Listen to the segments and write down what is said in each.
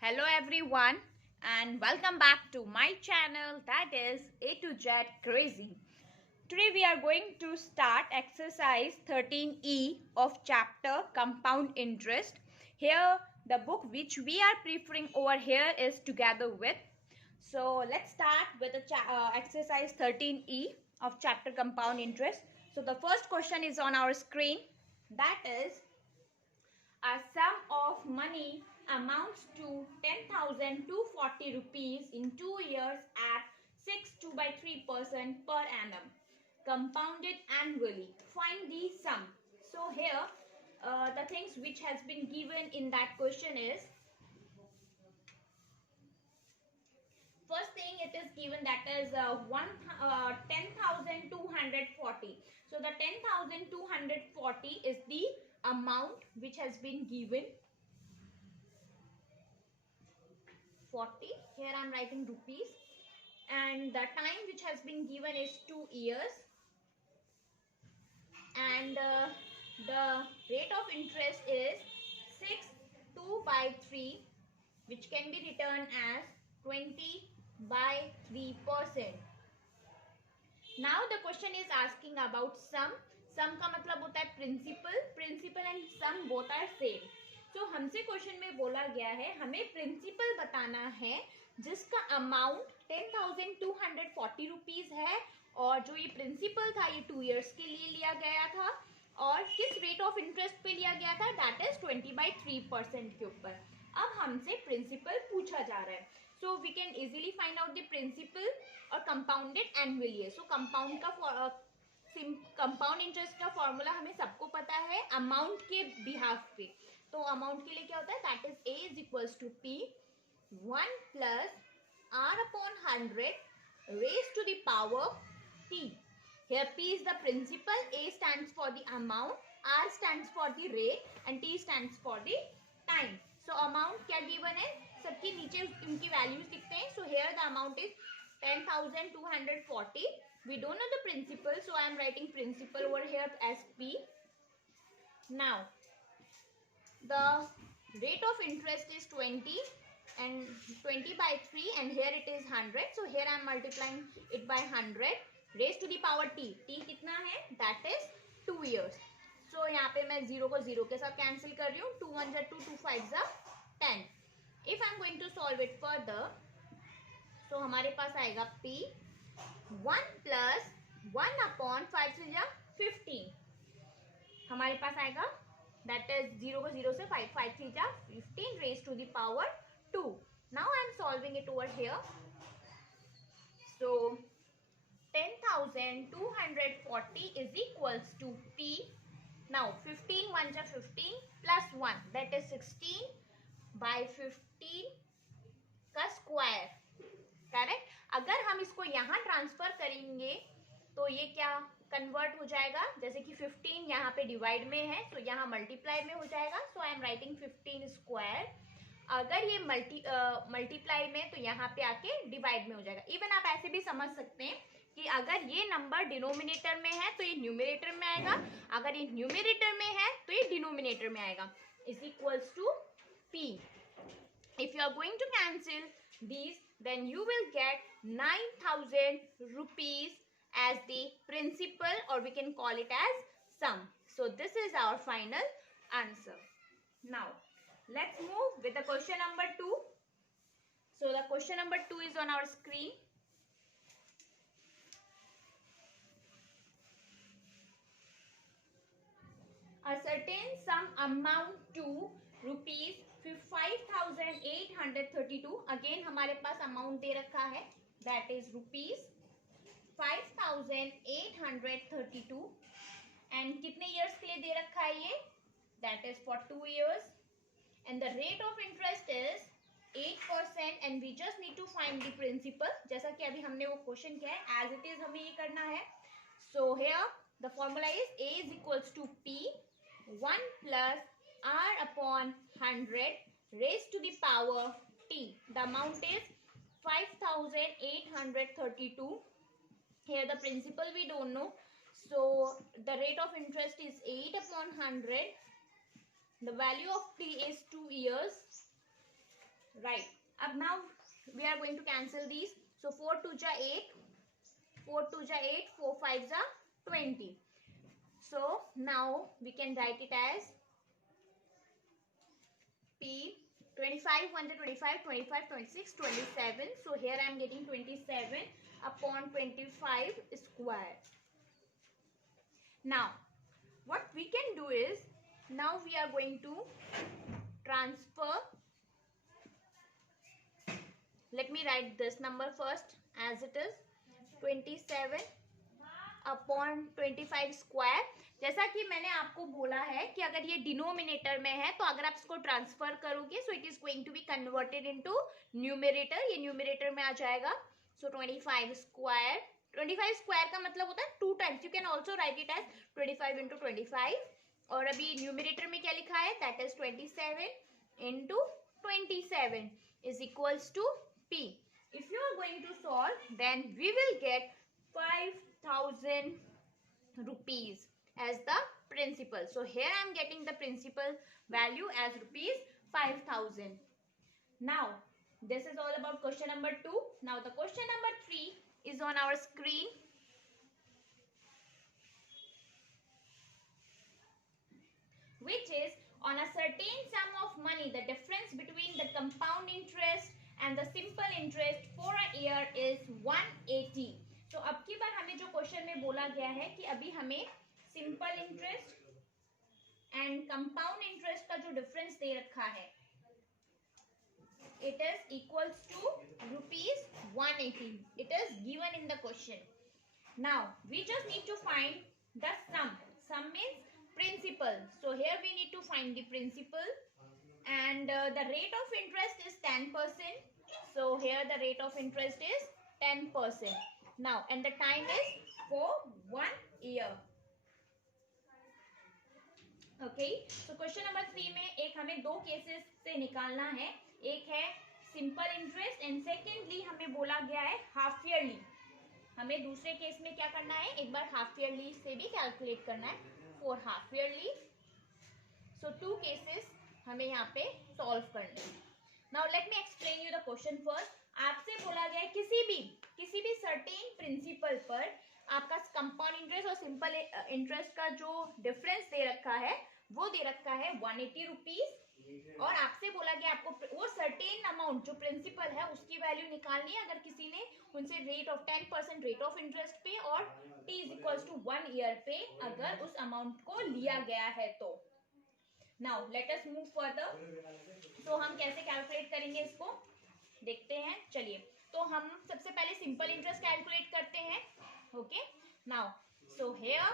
Hello everyone and welcome back to my channel, that is A to Z Crazy. Today we are going to start exercise 13E of chapter compound interest. Here the book which we are preferring over here is Together With. So let's start with the exercise 13E of chapter compound interest. So the first question is on our screen, that is a sum of money amounts to 10,240 rupees in 2 years at 6.2/3% per annum, compounded annually. Find the sum. So here the things which has been given in that question is, first thing it is given, that is 10,240. So the 10,240 is the amount which has been given. 40, here I am writing rupees, and the time which has been given is 2 years, and the rate of interest is 6.2/3, which can be written as 20/3%. Now the question is asking about sum. सम का मतलब होता है principal. Principal and sum both are same. तो हमसे question में बोला गया है हमें प्रिंसिपल बताना है जिसका अमाउंट 10,240 रुपीज है, और जो ये प्रिंसिपल था ये 2 इयर्स के लिए लिया गया था, और किस रेट ऑफ इंटरेस्ट पे लिया गया था, दैट इज 20/3% के ऊपर. अब हमसे प्रिंसिपल पूछा जा रहा है, so we can easily find out the principal और compounded annually. So compound interest का फॉर्मूला हमें सबको पता है अमाउंट के बिहाफ पे. तो अमाउंट के लिए क्या होता है, that is A is equals to P 1 plus R upon 100 raised to the power t. Here p is the principal, a stands for the amount, r stands for the rate and t stands for the time. So amount क्या given है, सबके नीचे उनकी values दिखते हैं. So here the amount is 10,240. We don't know the principal, so I am writing principal over here as p. Now the rate of interest is 20 and 20/3, and here it is 100. So here I am multiplying it by 100 raised to the power t. t कितना है, that is 2 years. So यहाँ पे मैं 0 को 0 के साथ cancel कर रही हूँ. 2 1 2, 2 5 10. If I am going to solve it further, so हमारे पास आएगा p 1 प्लस 1 अपॉन 5 3 15. हमारे पास आएगा that is 0 को 0 से 5 5 3 15 raised to the power 2. Now I am solving it over here. So 10,240 is equals to p. Now 15 1 15 plus 1, that is 16/15 का square. Correct. अगर हम इसको यहाँ ट्रांसफर करेंगे तो ये क्या कन्वर्ट हो जाएगा, जैसे कि 15 यहाँ पे डिवाइड में है तो यहाँ मल्टीप्लाई में हो जाएगा. सो आई एम राइटिंग 15 स्क्वायर. अगर ये मल्टीप्लाई में तो यहाँ पे आके डिवाइड में हो जाएगा. इवन आप ऐसे भी समझ सकते हैं कि अगर ये नंबर डिनोमिनेटर में है तो ये न्यूमरेटर में आएगा, अगर ये न्यूमरेटर में है तो ये डिनोमिनेटर में आएगा. Is equals to p. If you are going to cancel these, then you will get 9,000 rupees as the principal, or we can call it as sum. So this is our final answer. Now let's move with the question number 2. So the question number 2 is on our screen. A certain sum amount to rupees 5,832. Again हमारे पास amount दे रखा है, that is rupees 5,832, and कितने years के लिए दे रखा है ये, that is for 2 years, and the rate of interest is 8%, and we just need to find the principal. जैसा कि अभी हमने वो क्वेश्चन किया है, एज इट इज हमें ये करना है. So here the formula is a is equals to p 1 plus r upon 100 raised to the power t. The amount is 5,832. Here the principal we don't know, so the rate of interest is 8/100. The value of t is 2 years. right? Now we are going to cancel these. So 4 2 ja 8, 4 2 ja 8, 4 5 ja 20. So now we can write it as P 25 1 25, 25 26, 27. So here I am getting 27 upon 25 square. Now what we can do is, now we are going to transfer. Let me write this number first as it is 27 upon 25 square. जैसा कि मैंने आपको बोला है कि अगर ये denominator में है तो अगर आप इसको ट्रांसफर करोगे so it is going to be converted into numerator. ये न्यूमरेटर में आ जाएगा. सो 25 स्क्वायर, 25 स्क्वायर का मतलब होता है 2 times. You can also write it as 25 into 25. और अभी न्यूमरेटर में क्या लिखा है, that is 27 into 27 is equals to P. If you are going to solve, then we will get 5,000 rupees as the principal. So here I am getting the principal value as rupees 5,000. Now this is all about question number 2. Now the question number 3 is on our screen. Which is, on a certain sum of money, the difference between the compound interest and the simple interest for a year is 180. तो अब की बार हमें जो question में बोला गया है कि अभी हमें simple interest and compound interest का जो डिफरेंस दे रखा है, it is equals to rupees 180. It is given in the question. Now we just need to find the sum. Sum means principal. So here we need to find the principal, and the rate of interest is 10%. So here the rate of interest is 10%. Now and the time is for 1 year. Okay, so question number 3 में एक हमें दो cases से निकालना है. एक है simple interest and secondly हमें बोला गया है हाफ ईयरली. हमें दूसरे केस में क्या करना है, एक बार हाफ ईयरली से भी कैलकुलेट करना है for half yearly. So 2 cases हमें यहाँ पे solve करने हैं. Now let me explain you the question first. आपसे बोला गया है किसी भी certain principle पर आपका compound interest और simple interest का जो difference दे रखा है वो दे रखा है 180 रुपीज. और आपसे बोला गया आपको वो सर्टेन अमाउंट जो प्रिंसिपल है उसकी वैल्यू निकालनी है अगर किसी ने उनसे rate of 10% rate of interest पे और t is equals to 1 year पे अगर उस अमाउंट को लिया गया है तो. Now let us move further. तो हम कैसे कैलकुलेट करेंगे इसको देखते हैं. चलिए, तो हम सबसे पहले सिंपल इंटरेस्ट कैलकुलेट करते हैं. Okay, now so here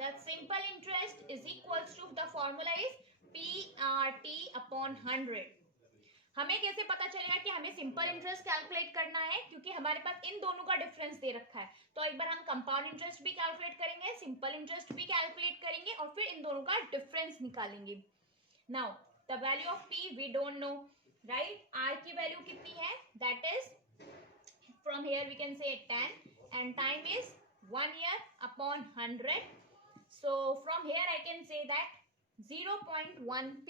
the simple interest is equals to the formula is PRT upon 100. हमें कैसे पता चलेगा कि हमें सिंपल इंटरेस्ट कैलकुलेट करना है, क्योंकि हमारे पास इन दोनों का डिफरेंस दे रखा है. तो एक बार हम कंपाउंड इंटरेस्ट भी कैलकुलेट करेंगे, सिंपल इंटरेस्ट भी कैलकुलेट करेंगे और फिर इन दोनों का डिफरेंस निकालेंगे. Now the value of P we don't know, right. R की वैल्यू कितनी है, that is from here we can say 10 and time is 1 year upon 100. So from here I can say that 0.1 P.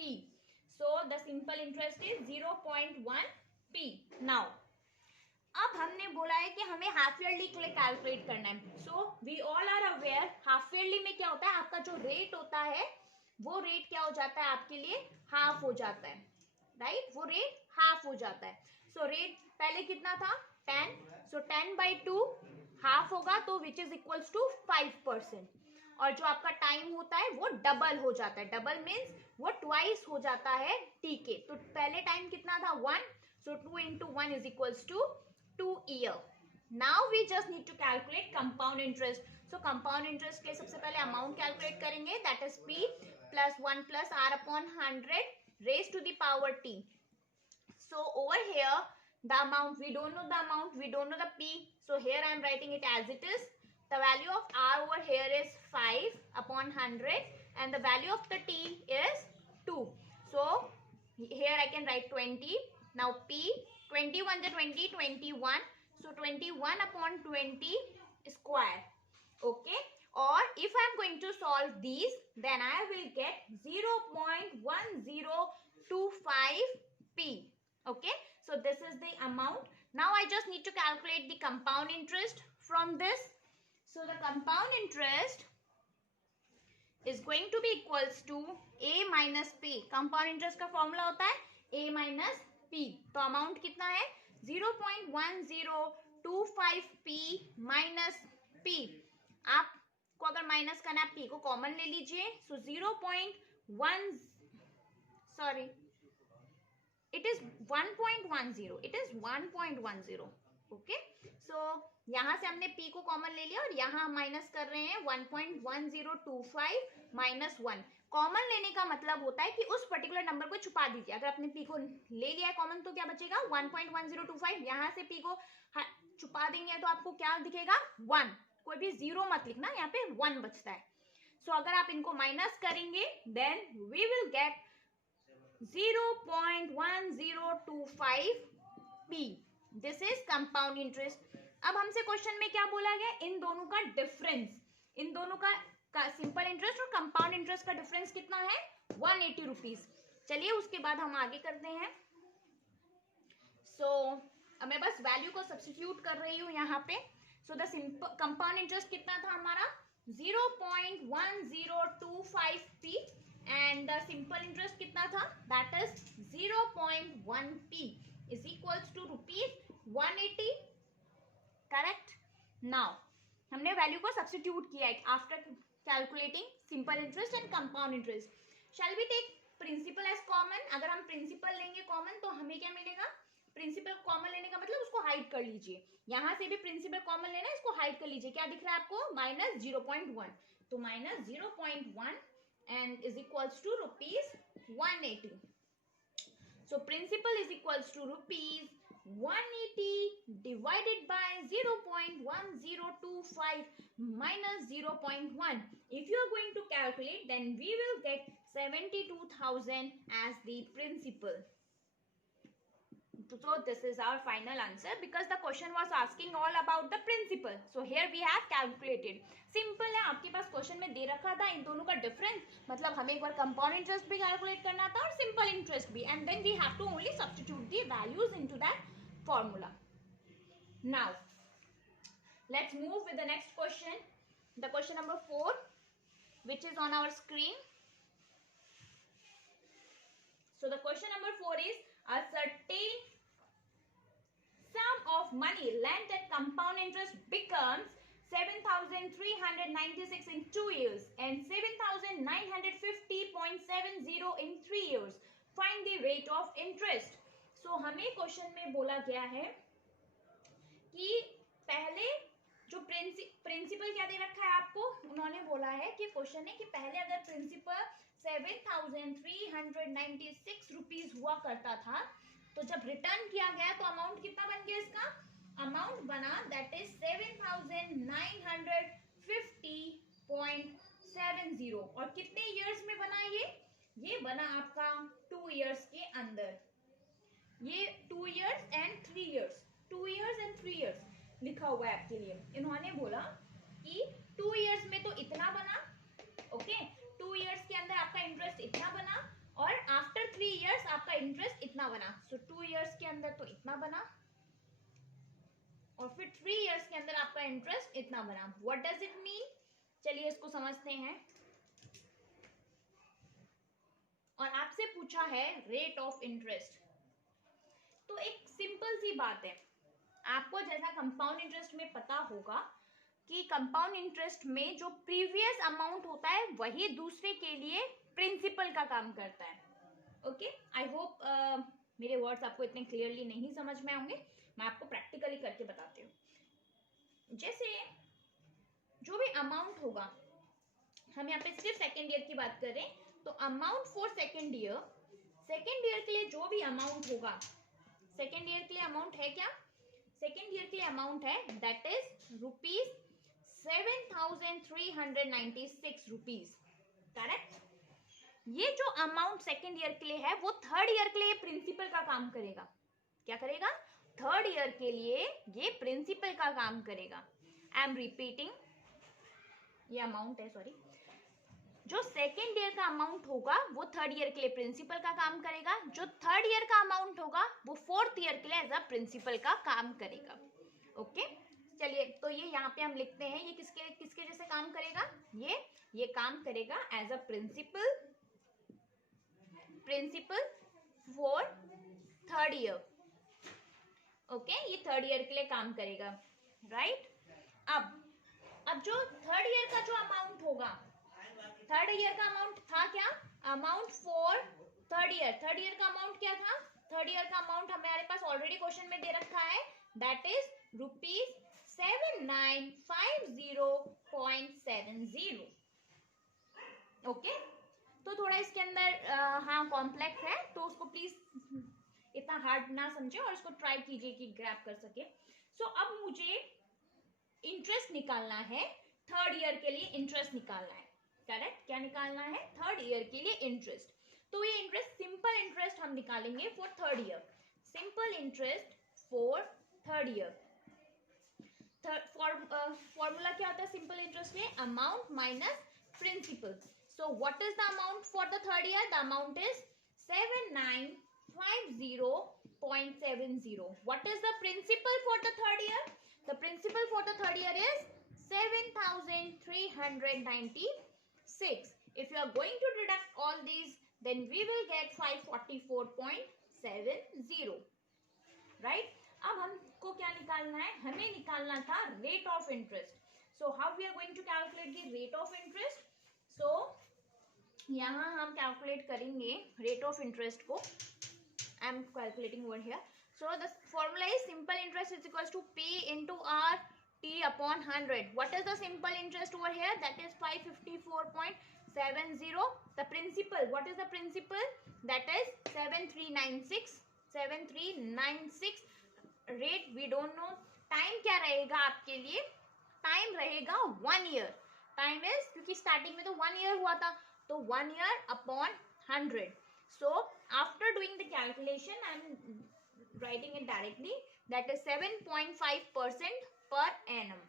So the simple interest is 0.1 P. Now अब हमने बोला है कि हमें half yearly के लिए कैलकुलेट करना है. So we all are aware half yearly में क्या होता है, आपका जो रेट होता है वो रेट क्या हो जाता है आपके लिए, हाफ हो जाता है, राइट. वो रेट हाफ हो जाता है. सो रेट पहले कितना था 10. सो 10/2 हाफ होगा तो विच इज इक्वल्स टू 5%. और जो आपका टाइम होता है वो डबल हो जाता है. डबल मीन्स वो ट्वाइस हो जाता है टी के. तो पहले टाइम कितना था 1. सो 2 into 1 is equals to 2 year. Now we just need to calculate compound interest. So compound interest के सबसे पहले अमाउंट कैलकुलेट करेंगे, that is P plus 1 plus R upon 100 raised to the power T. So over here the amount, we don't know the amount, we don't know the P. So here I am writing it as it is. The value of R over here is 5 upon 100 and the value of the T is 2. So here I can write 20. Now P, 21 to 20, 21. So 21 upon 20 square. Okay. Or if I am going to solve these, then I will get 0.1025 P. Okay. is the amount. Now I just need to calculate the compound interest from this. So the compound interest is going to be equals to a minus p. compound interest का formula होता है a minus p. तो amount कितना है 0.1025 p minus p. आपको अगर minus करना है p को कॉमन ले लीजिए. So 0.1 sorry it is 1.10. it is 1.10. Okay. So यहां से हमने p को कॉमन ले लिया और यहां हम माइनस कर रहे हैं 1.1025 माइनस 1. कॉमन लेने का मतलब होता है कि उस पर्टिकुलर नंबर को छुपा दीजिए. अगर आपने p को ले लिया है कॉमन तो क्या बचेगा 1.1025. यहां से p को छुपा देंगे तो आपको क्या दिखेगा 1. कोई भी जीरो मत लिखना, यहाँ पे 1 बचता है. सो अगर आप इनको माइनस करेंगे then we will get 0.1025 p. This is compound interest. अब हमसे क्वेश्चन में क्या बोला गया, इन दोनों का डिफरेंस, इन दोनों का सिंपल इंटरेस्ट और कंपाउंड इंटरेस्ट का डिफरेंस कितना है 180 रुपीज. चलिए उसके बाद हम आगे करते हैं. सो मैं बस वैल्यू को सब्स्टिट्यूट कर रही हूँ यहाँ पे. सो द कंपाउंड इंटरेस्ट कितना था हमारा 0.1025 p and the simple interest कितना था that is 0.1 p is equals to ₹180. Correct. Now हमने वैल्यू को सब्स्टिट्यूट किया है after calculating simple interest and compound interest. Shall we take principal as common. अगर हम प्रिंसिपल लेंगे कॉमन तो हमें क्या मिलेगा, प्रिंसिपल कॉमन लेने का मतलब उसको हाइड कर लीजिए. यहां से भी प्रिंसिपल कॉमन लेना है, इसको हाइड कर लीजिए. क्या दिख रहा है आपको -0.1. तो -0.1 and is equals to ₹180. So principal is equals to ₹180 divided by 0.1025 minus 0.1. If you are going to calculate, then we will get 72,000 as the principal. So this is our final answer because the question was asking all about the principal. So here we have calculated. Simple है, आपके पास question में दे रखा था इन दोनों का difference, मतलब हमें एक बार कंपाउंड इंटरेस्ट भी कैलकुलेट करना था और सिंपल इंटरेस्ट भी, and then we have to only substitute the values into that formula. Now let's move with the next question, the question number 4 which is on our screen. So the question number 4 is a certain sum of money lent at compound interest becomes 7,396 in 2 years and 7,950.70 in 3 years. Find the rate of interest. So हमें question में बोला गया है कि पहले जो principal क्या दे रखा है आपको, उन्होंने बोला है कि क्वेश्चन है कि पहले अगर प्रिंसिपल 7,396 रुपीज हुआ करता था तो जब रिटर्न किया गया तो अमाउंट कितना बन गया, इसका अमाउंट बना दैट इज 7,950.70. और कितने इयर्स में बना ये बना आपका 2 इयर्स के अंदर. ये 2 years and 3 years, 2 years and 3 years लिखा हुआ है आपके लिए. इन्होंने बोला कि 2 इयर्स में तो इतना बना, ओके 2 इयर्स के अंदर आपका इंटरेस्ट इतना बना और आफ्टर 3 इयर्स आपका इंटरेस्ट इतना बना. सो 2 इयर्स के अंदर तो इतना बना और फिर 3 इयर्स के अंदर आपका इंटरेस्ट इतना बना. व्हाट डज इट मीन, चलिए इसको समझते हैं. और आपसे पूछा है रेट ऑफ इंटरेस्ट, तो एक सिंपल सी बात है, आपको जैसा कंपाउंड इंटरेस्ट में पता होगा कि कंपाउंड इंटरेस्ट में जो प्रीवियस अमाउंट होता है वही दूसरे के लिए प्रिंसिपल का काम करता है. ओके, आई होप मेरे वर्ड्स आपको इतने क्लियरली नहीं समझ में आएंगे. मैं आपको प्रैक्टिकली करके बताती हूँ. जैसे जो भी अमाउंट होगा, हम यहाँ पे सिर्फ सेकेंड ईयर की बात करें तो अमाउंट फॉर सेकेंड ईयर के लिए जो भी अमाउंट होगा, सेकेंड ईयर के लिए अमाउंट है क्या, सेकेंड ईयर के लिए अमाउंट है दैट इज ₹7,396 रुपीज. करेक्ट. ये जो अमाउंट सेकेंड ईयर के लिए है वो थर्ड ईयर के लिए प्रिंसिपल का काम करेगा. क्या करेगा, थर्ड ईयर के लिए ये प्रिंसिपल का काम करेगा. आई एम रिपीटिंग, ये अमाउंट है, सॉरी, जो सेकेंड ईयर का अमाउंट होगा वो थर्ड ईयर के लिए प्रिंसिपल का काम करेगा, जो थर्ड ईयर का अमाउंट होगा वो फोर्थ ईयर के लिए एज अ प्रिंसिपल का काम करेगा। ओके, चलिए तो ये यहाँ पे हम लिखते हैं, ये किसके किसके जैसे काम करेगा, ये काम करेगा as a principal for third year. Okay, ये थर्ड ईयर के लिए काम करेगा, राइट। अब जो थर्ड ईयर का जो अमाउंट होगा, थर्ड ईयर का अमाउंट था क्या, अमाउंट फॉर थर्ड ईयर का अमाउंट क्या था, थर्ड ईयर का अमाउंट हमारे पास ऑलरेडी क्वेश्चन में दे रखा है, दैट इज ₹7950.70। ओके, तो थोड़ा इसके अंदर हाँ कॉम्प्लेक्स है, तो उसको प्लीज इतना हार्ड ना समझे और इसको ट्राई कीजिए कि ग्रैब कर सके। सो अब मुझे इंटरेस्ट निकालना है, थर्ड ईयर के लिए इंटरेस्ट निकालना है, करेक्ट, क्या निकालना है, थर्ड ईयर के लिए इंटरेस्ट। तो ये इंटरेस्ट सिंपल इंटरेस्ट हम निकालेंगे for third year, simple interest for third year. Formula क्या होता है सिंपल इंटरेस्ट में, amount minus principal. So what is the amount for the third year, the amount is 7950.70. what is the principal for the third year, the principal for the third year is 7396. if you are going to deduct all these, then we will get 544.70, right। अब हमको क्या निकालना है, हमें निकालना था rate of interest. So how we are going to calculate the rate of interest, so यहाँ हम कैलकुलेट करेंगे रेट ऑफ इंटरेस्ट को, I am calculating over here. So the formula is simple interest is equals to P into R T upon 100. what is the simple interest over here, that is 554.70. the principal, what is the principal, that is 7396 rate we don't know। Time क्या रहेगा आपके लिए, time रहेगा 1 year, time is, क्योंकि starting में तो 1 year हुआ था, तो 1 year upon 100। so after doing the calculation I am writing it directly, that is 7.5% per annum।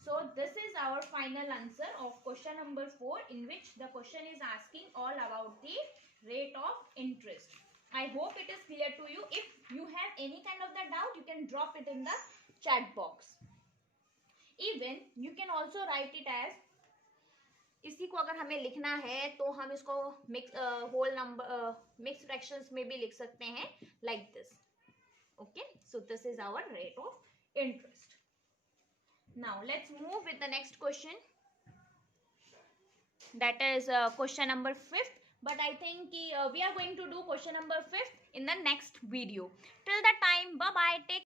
so this is our final answer of question number 4, in which the question is asking all about the rate of interest। I hope it is clear to you। if you have any kind of the doubt, you can drop it in the chat box। even you can also write it as, इसी को अगर हमें लिखना है तो हम इसको mix whole number mix fractions में भी लिख सकते हैं, like this. Okay, so this is our rate of interest. Now let's move with the next question, that is question number 5th, but I think we are going to do question number 5th in the next video। till that time, bye bye, take